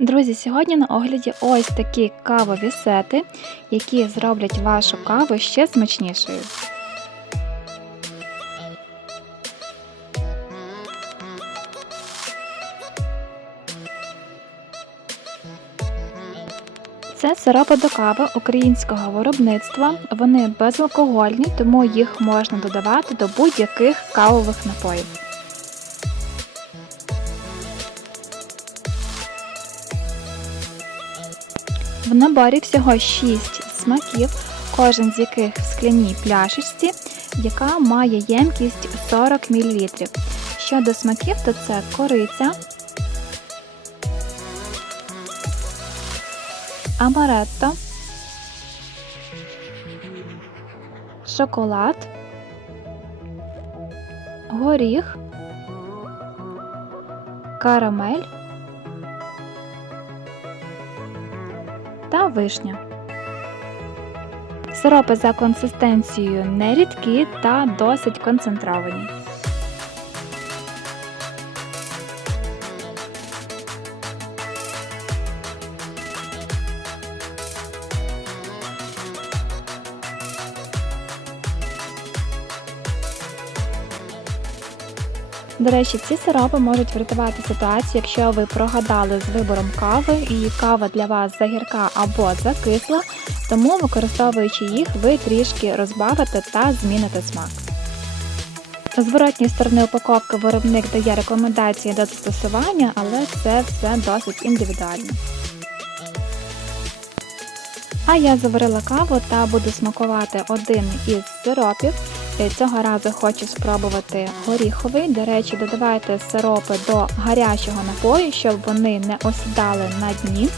Друзі, сьогодні на огляді ось такі кавові сети, які зроблять вашу каву ще смачнішою. Це сиропи до кави українського виробництва. Вони безалкогольні, тому їх можна додавати до будь-яких кавових напоїв. В наборі всього 6 смаків, кожен з яких в скляній пляшечці, яка має ємкість 40 мл. Щодо смаків, то це кориця, амаретто, шоколад, горіх, карамель та вишня. Сиропи за консистенцією нерідкі та досить концентровані. До речі, ці сиропи можуть врятувати ситуацію, якщо ви прогадали з вибором кави і кава для вас загірка або закисла, тому використовуючи їх, ви трішки розбавите та зміните смак. З зворотньої сторони упаковки виробник дає рекомендації до застосування, але це все досить індивідуально. А я заварила каву та буду смакувати один із сиропів. Цього разу хочу спробувати горіховий. До речі, додавайте сиропи до гарячого напою, щоб вони не осідали на дні.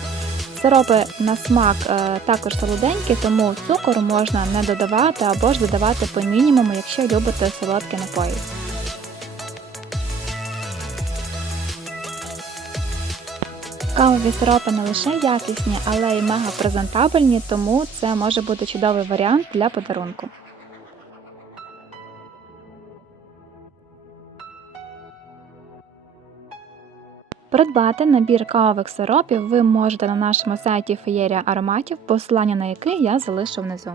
Сиропи на смак е, також солоденькі, тому цукору можна не додавати або ж додавати по мінімуму, якщо любите солодкі напої. Кавові сиропи не лише якісні, але й мега презентабельні, тому це може бути чудовий варіант для подарунку. Придбати набір кавових сиропів ви можете на нашому сайті Феєрія ароматів, посилання на який я залишу внизу.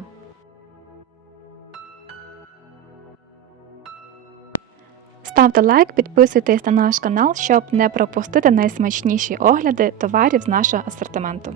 Ставте лайк, підписуйтесь на наш канал, щоб не пропустити найсмачніші огляди товарів з нашого асортименту.